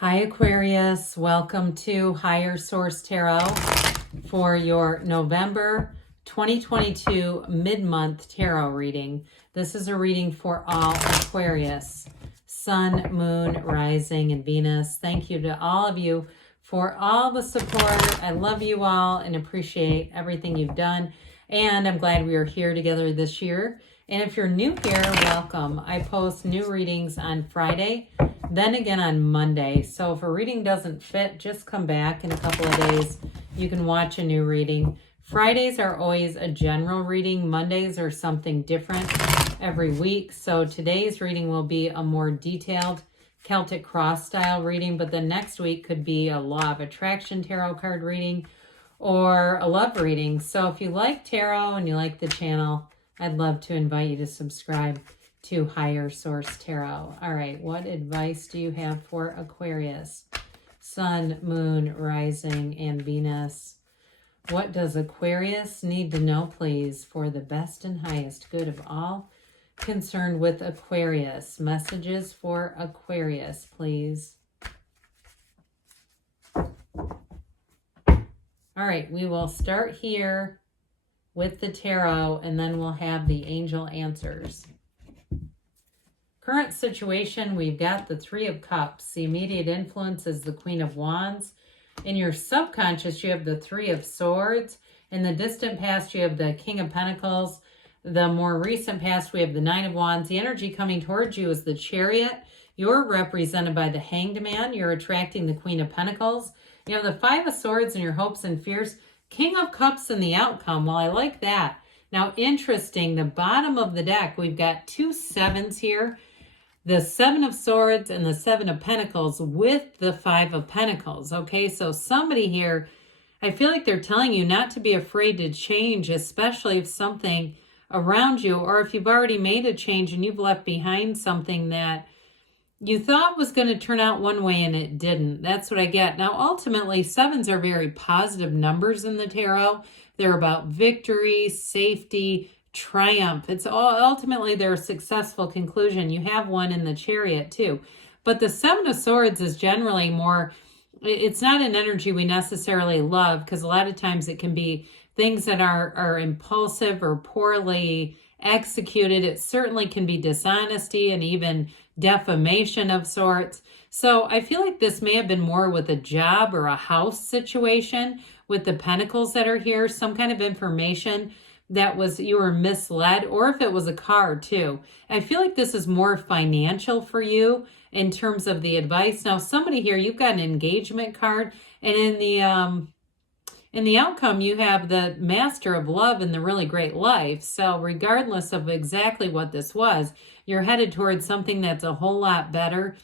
Hi Aquarius, welcome to Higher Source Tarot for your November 2022 mid-month tarot reading. This is a reading for all Aquarius, Sun, Moon, Rising, and Venus. Thank you to all of you for all the support. I love you all and appreciate everything you've done. And I'm glad we are here together this year. And if you're new here, welcome. I post new readings on Friday, then again on Monday. So if a reading doesn't fit, just come back in a couple of days. You can watch a new reading. Fridays are always a general reading. Mondays are something different every week. So today's reading will be a more detailed Celtic cross style reading, but the next week could be a Law of Attraction tarot card reading or a love reading. So if you like tarot and you like the channel, I'd love to invite you to subscribe to Higher Source Tarot. All right, what advice do you have for Aquarius? Sun, Moon, Rising, and Venus. What does Aquarius need to know, please, for the best and highest good of all concerned with Aquarius? Messages for Aquarius, please. All right, we will start here with the tarot, and then we'll have the angel answers. Current situation, we've got the Three of Cups. The immediate influence is the Queen of Wands. In your subconscious, you have the Three of Swords. In the distant past, you have the King of Pentacles. The more recent past, we have the Nine of Wands. The energy coming towards you is the Chariot. You're represented by the Hanged Man. You're attracting the Queen of Pentacles. You have the Five of Swords and your hopes and fears. King of Cups and the outcome. Well, I like that. Now, interesting, the bottom of the deck, we've got two sevens here. The Seven of Swords and the Seven of Pentacles with the Five of Pentacles. Okay, so somebody here, I feel like they're telling you not to be afraid to change, especially if something around you, or if you've already made a change and you've left behind something that you thought was going to turn out one way and it didn't. That's what I get. Now, ultimately, sevens are very positive numbers in the tarot. They're about victory, safety, triumph. It's all ultimately their successful conclusion. You have one in the Chariot too. But the Seven of Swords is generally more, it's not an energy we necessarily love, because a lot of times it can be things that are impulsive or poorly executed. It certainly can be dishonesty and even defamation of sorts. So I feel like this may have been more with a job or a house situation with the pentacles that are here, some kind of information that was, you were misled, or if it was a car too. I feel like this is more financial for you in terms of the advice. Now, somebody here, you've got an engagement card, and in the outcome, you have the Master of Love and the Really Great Life. So regardless of exactly what this was, you're headed towards something that's a whole lot better.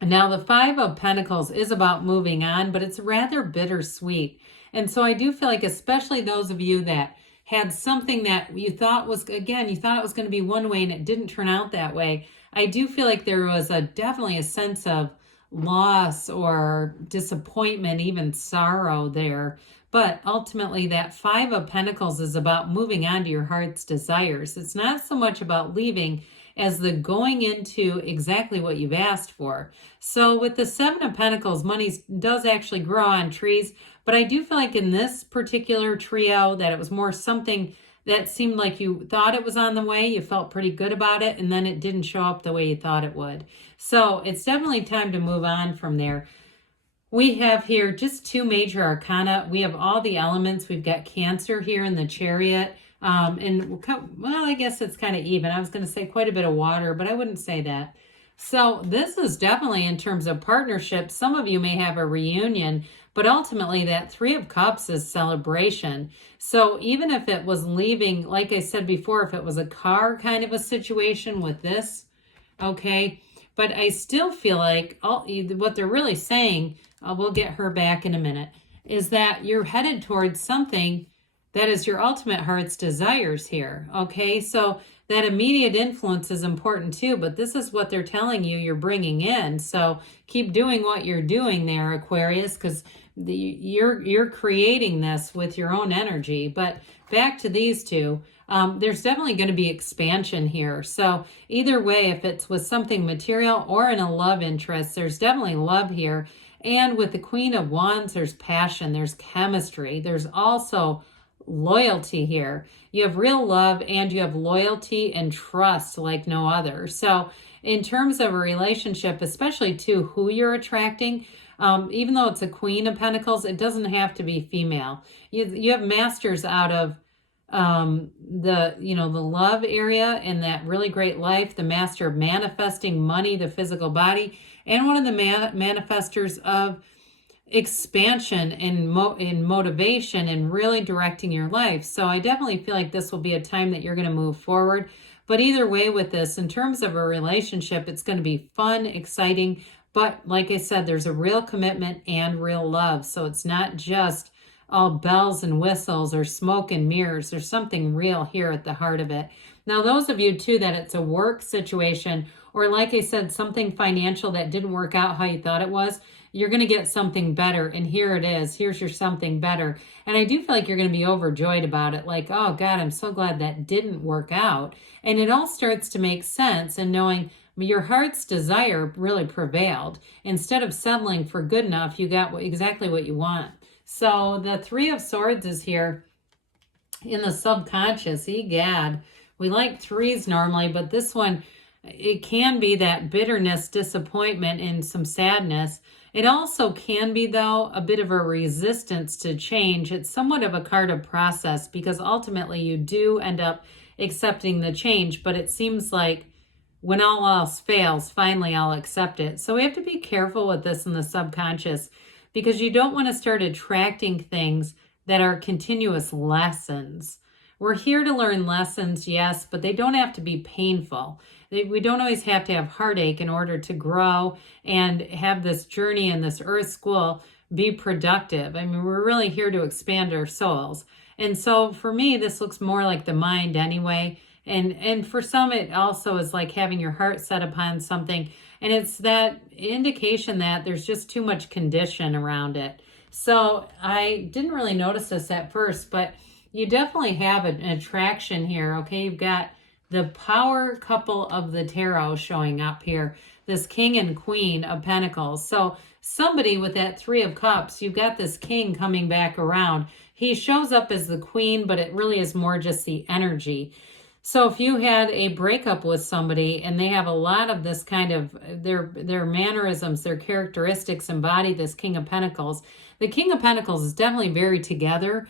Now, the Five of Pentacles is about moving on, but it's rather bittersweet. And so I do feel like, especially those of you that had something that you thought was, again, you thought it was going to be one way and it didn't turn out that way. I do feel like there was definitely a sense of loss or disappointment, even sorrow there. But ultimately, that Five of Pentacles is about moving on to your heart's desires. It's not so much about leaving as the going into exactly what you've asked for. So with the Seven of Pentacles, money does actually grow on trees. But I do feel like in this particular trio that it was more something that seemed like you thought it was on the way. You felt pretty good about it, and then it didn't show up the way you thought it would. So it's definitely time to move on from there. We have here just two major arcana. We have all the elements. We've got Cancer here in the Chariot. And, well, I guess it's kind of even. I was going to say quite a bit of water, but I wouldn't say that. So this is definitely in terms of partnership. Some of you may have a reunion, but ultimately that Three of Cups is celebration. So even if it was leaving, like I said before, if it was a car kind of a situation with this, okay, but I still feel like what they're really saying, we'll get her back in a minute, is that you're headed towards something that is your ultimate heart's desires here, okay? So that immediate influence is important too, but this is what they're telling you you're bringing in. So keep doing what you're doing there, Aquarius, because you're creating this with your own energy. But back to these two, there's definitely going to be expansion here. So either way, if it's with something material or in a love interest, there's definitely love here. And with the Queen of Wands, there's passion, there's chemistry, there's also loyalty here. You have real love and you have loyalty and trust like no other. So in terms of a relationship, especially to who you're attracting, even though it's a Queen of Pentacles, it doesn't have to be female. You have masters out of the love area and that really great life, the master of manifesting money, the physical body, and one of the manifestors of expansion and motivation and really directing your life. So I definitely feel like this will be a time that you're going to move forward. But either way with this, in terms of a relationship, it's going to be fun, exciting. But like I said, there's a real commitment and real love. So it's not just all bells and whistles or smoke and mirrors. There's something real here at the heart of it. Now, those of you too that it's a work situation, or like I said, something financial that didn't work out how you thought it was, you're going to get something better. And here it is. Here's your something better. And I do feel like you're going to be overjoyed about it. Like, oh God, I'm so glad that didn't work out. And it all starts to make sense, and knowing your heart's desire really prevailed. Instead of settling for good enough, you got exactly what you want. So the Three of Swords is here in the subconscious. Egad, we like threes normally, but this one, it can be that bitterness, disappointment, and some sadness. It also can be, though, a bit of a resistance to change. It's somewhat of a card of process, because ultimately you do end up accepting the change, but it seems like when all else fails, finally I'll accept it. So we have to be careful with this in the subconscious, because you don't want to start attracting things that are continuous lessons. We're here to learn lessons, yes, but they don't have to be painful. We don't always have to have heartache in order to grow and have this journey in this earth school be productive. I mean, we're really here to expand our souls. And so for me, this looks more like the mind anyway. And for some, it also is like having your heart set upon something. And it's that indication that there's just too much condition around it. So I didn't really notice this at first, but you definitely have an attraction here, okay? You've got the power couple of the tarot showing up here, this King and Queen of Pentacles. So somebody with that Three of Cups, you've got this King coming back around. He shows up as the Queen, but it really is more just the energy. So if you had a breakup with somebody and they have a lot of this kind of, their mannerisms, their characteristics embody this King of Pentacles. The King of Pentacles is definitely very together.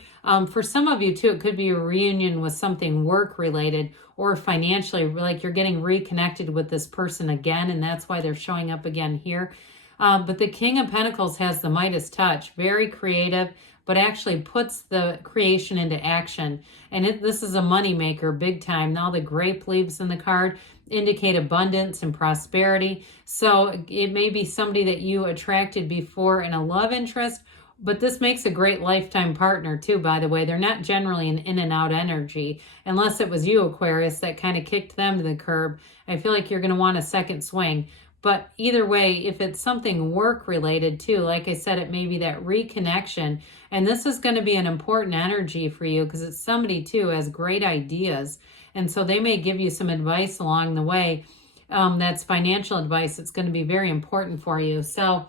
For some of you too, it could be a reunion with something work related or financially, like you're getting reconnected with this person again, and that's why they're showing up again here. But the King of Pentacles has the Midas touch, very creative, but actually puts the creation into action. And this is a moneymaker big time. Now the grape leaves in the card indicate abundance and prosperity. So it may be somebody that you attracted before in a love interest, but this makes a great lifetime partner too, by the way. They're not generally an in and out energy, unless it was you, Aquarius, that kind of kicked them to the curb. I feel like you're going to want a second swing. But either way, if it's something work related too, like I said, it may be that reconnection. And this is going to be an important energy for you, because it's somebody too who has great ideas. And so they may give you some advice along the way. That's financial advice. It's going to be very important for you. So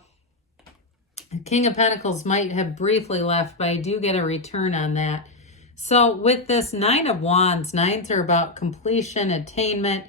King of Pentacles might have briefly left, but I do get a return on that. So with this Nine of Wands, nines are about completion, attainment,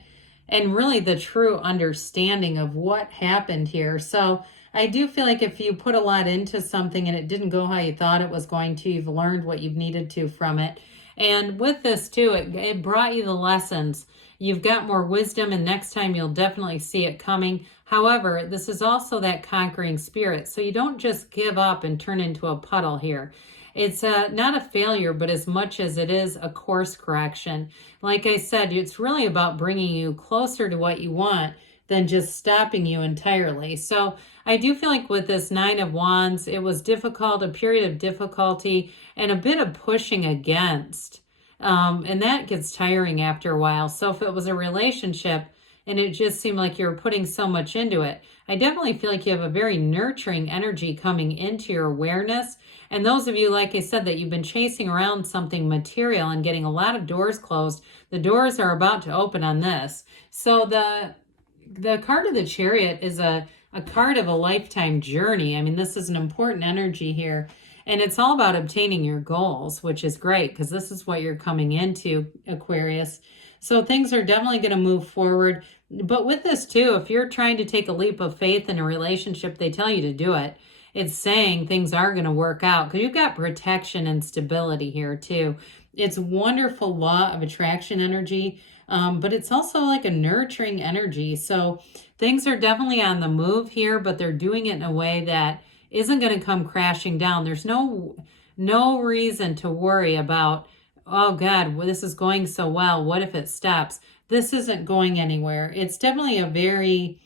and really the true understanding of what happened here. So I do feel like if you put a lot into something and it didn't go how you thought it was going to, you've learned what you've needed to from it. And with this too, it brought you the lessons. You've got more wisdom, and next time you'll definitely see it coming. However, this is also that conquering spirit. So you don't just give up and turn into a puddle here. It's not a failure, but as much as it is a course correction. Like I said, it's really about bringing you closer to what you want than just stopping you entirely. So I do feel like with this Nine of Wands, it was difficult, a period of difficulty, and a bit of pushing against. And that gets tiring after a while. So if it was a relationship and it just seemed like you were putting so much into it, I definitely feel like you have a very nurturing energy coming into your awareness. And those of you, like I said, that you've been chasing around something material and getting a lot of doors closed, the doors are about to open on this. So the card of the Chariot is a card of a lifetime journey. I mean, this is an important energy here. And it's all about obtaining your goals, which is great because this is what you're coming into, Aquarius. So things are definitely going to move forward. But with this too, if you're trying to take a leap of faith in a relationship, they tell you to do it. It's saying things are going to work out because you've got protection and stability here too. It's wonderful law of attraction energy, but it's also like a nurturing energy. So things are definitely on the move here, but they're doing it in a way that isn't going to come crashing down. There's no reason to worry about, oh God, well, this is going so well. What if it stops? This isn't going anywhere. It's definitely a very,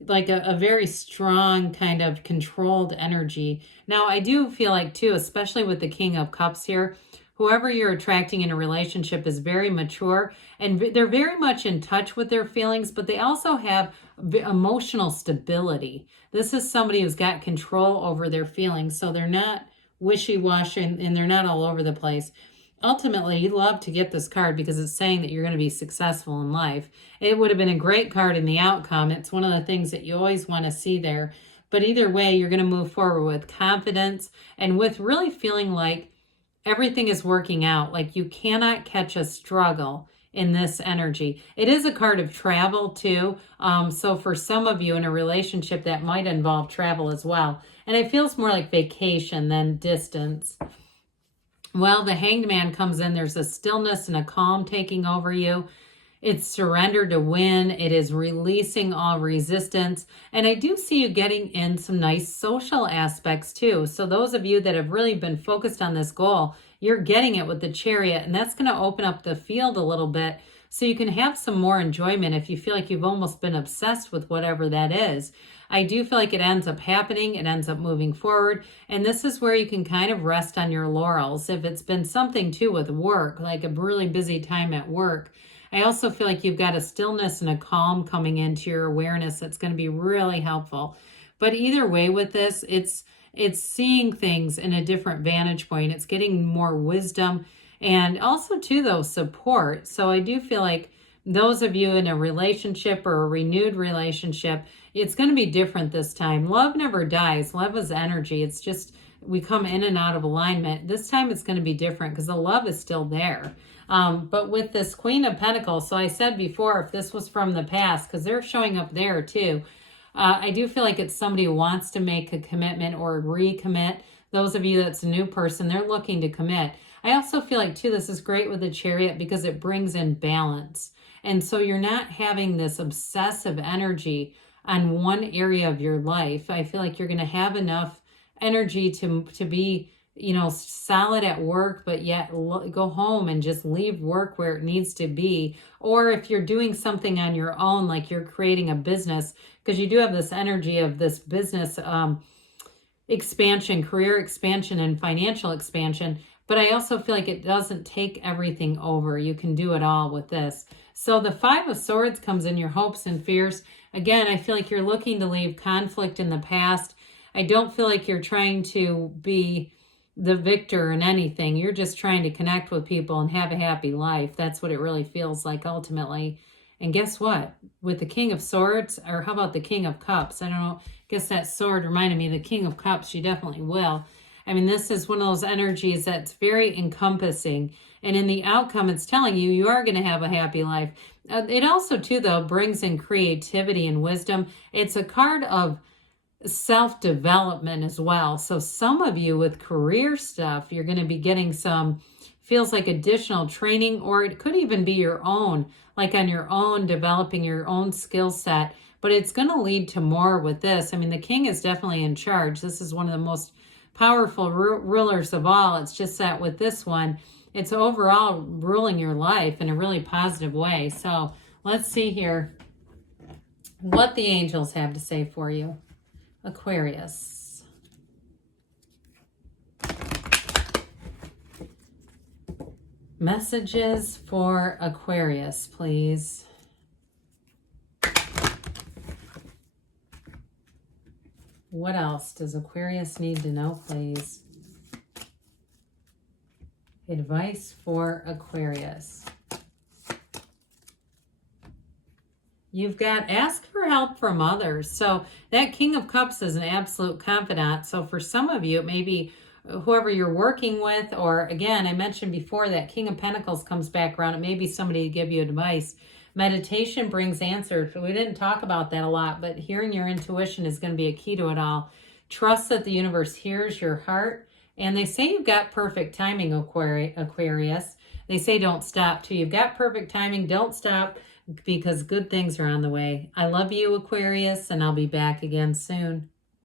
like a very strong kind of controlled energy. Now, I do feel like too, especially with the King of Cups here, whoever you're attracting in a relationship is very mature and they're very much in touch with their feelings, but they also have emotional stability. This is somebody who's got control over their feelings, so they're not wishy-washy and they're not all over the place. Ultimately, you love to get this card because it's saying that you're going to be successful in life. It would have been a great card in the outcome. It's one of the things that you always want to see there. But either way, you're going to move forward with confidence and with really feeling like everything is working out. Like you cannot catch a struggle in this energy. It is a card of travel too. So for some of you in a relationship, that might involve travel as well. And it feels more like vacation than distance. Well, the Hanged Man comes in. There's a stillness and a calm taking over you. It's surrender to win. It is releasing all resistance. And I do see you getting in some nice social aspects too. So those of you that have really been focused on this goal, you're getting it with the Chariot. And that's going to open up the field a little bit so you can have some more enjoyment if you feel like you've almost been obsessed with whatever that is. I do feel like it ends up happening. It ends up moving forward. And this is where you can kind of rest on your laurels. If it's been something too with work, like a really busy time at work, I also feel like you've got a stillness and a calm coming into your awareness that's going to be really helpful. But either way with this, it's seeing things in a different vantage point. It's getting more wisdom and also too, though, support. So I do feel like those of you in a relationship or a renewed relationship, it's going to be different this time. Love never dies. Love is energy. It's just we come in and out of alignment. This time it's going to be different because the love is still there. But with this Queen of Pentacles, so I said before, if this was from the past, because they're showing up there too, I do feel like it's somebody who wants to make a commitment or recommit. Those of you that's a new person, they're looking to commit. I also feel like too, this is great with the Chariot because it brings in balance. And so you're not having this obsessive energy on one area of your life. I feel like you're going to have enough energy to be, solid at work, but yet go home and just leave work where it needs to be. Or if you're doing something on your own, like you're creating a business, because you do have this energy of this business expansion, career expansion, and financial expansion. But I also feel like it doesn't take everything over. You can do it all with this. So the Five of Swords comes in your hopes and fears. Again, I feel like you're looking to leave conflict in the past. I don't feel like you're trying to be the victor in anything. You're just trying to connect with people and have a happy life. That's what it really feels like ultimately. And guess what? With the King of Swords, or how about the King of Cups? I don't know. I guess that sword reminded me of the King of Cups. You definitely will. I mean, this is one of those energies that's very encompassing. And in the outcome, it's telling you, you are going to have a happy life. It also, too, though, brings in creativity and wisdom. It's a card of self-development as well. So some of you with career stuff, you're going to be getting some, feels like additional training, or it could even be your own, like on your own, developing your own skill set. But it's going to lead to more with this. I mean, the king is definitely in charge. This is one of the most powerful rulers of all. It's just that with this one, it's overall ruling your life in a really positive way. So let's see here what the angels have to say for you. Aquarius. Messages for Aquarius, please. What else does Aquarius need to know, please? Advice for Aquarius. You've got ask for help from others. So that King of Cups is an absolute confidant. So for some of you, it may be whoever you're working with, or again, I mentioned before that King of Pentacles comes back around. It may be somebody to give you advice. Meditation brings answers. We didn't talk about that a lot, but hearing your intuition is going to be a key to it all. Trust that the universe hears your heart. And they say you've got perfect timing, Aquarius. They say don't stop too. You've got perfect timing. Don't stop because good things are on the way. I love you, Aquarius, and I'll be back again soon.